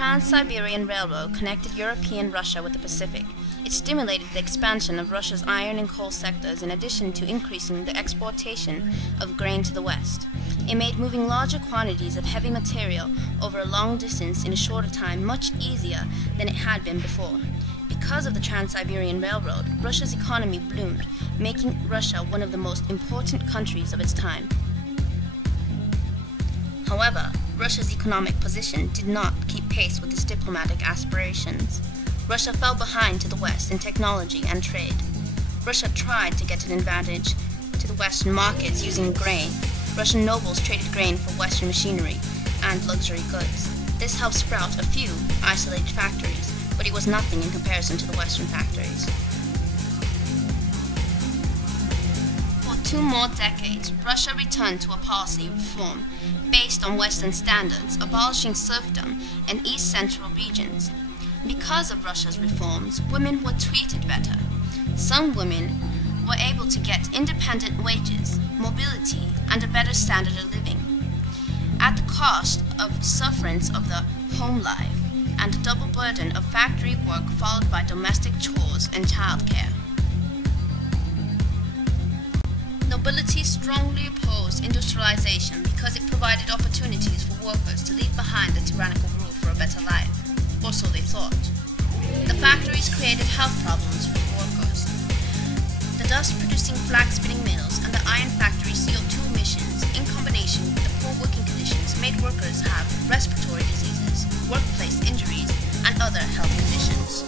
Trans-Siberian Railroad connected European Russia with the Pacific. It stimulated the expansion of Russia's iron and coal sectors in addition to increasing the exportation of grain to the west. It made moving larger quantities of heavy material over a long distance in a shorter time much easier than it had been before. Because of the Trans-Siberian Railroad, Russia's economy bloomed, making Russia one of the most important countries of its time. However, Russia's economic position did not keep pace with its diplomatic aspirations. Russia fell behind to the West in technology and trade. Russia tried to get an advantage to the Western markets using grain. Russian nobles traded grain for Western machinery and luxury goods. This helped sprout a few isolated factories, but it was nothing in comparison to the Western factories. For 2 more decades, Russia returned to a policy of reform based on Western standards, abolishing serfdom in East Central regions. Because of Russia's reforms, women were treated better. Some women were able to get independent wages, mobility, and a better standard of living, at the cost of sufferance of the home life and the double burden of factory work followed by domestic chores and childcare. Nobility strongly opposed industrialization because it provided opportunities for workers to leave behind the tyrannical rule for a better life, or so they thought. The factories created health problems for the workers. The dust-producing flax-spinning mills and the iron factory CO2 emissions, in combination with the poor working conditions, made workers have respiratory diseases, workplace injuries, and other health conditions.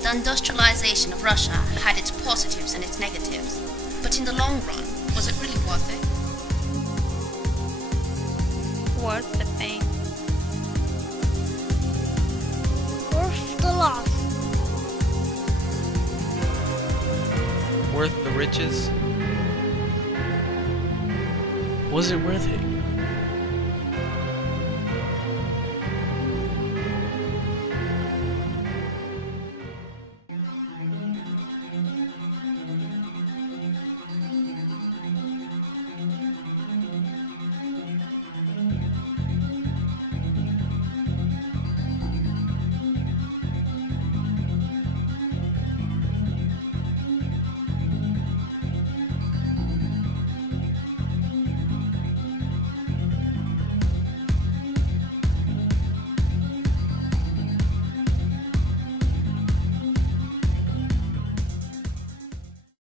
The industrialization of Russia had its positives and its negatives, but in the long run, was it really worth it? Worth the pain. Worth the loss. Worth the riches? Was it worth it?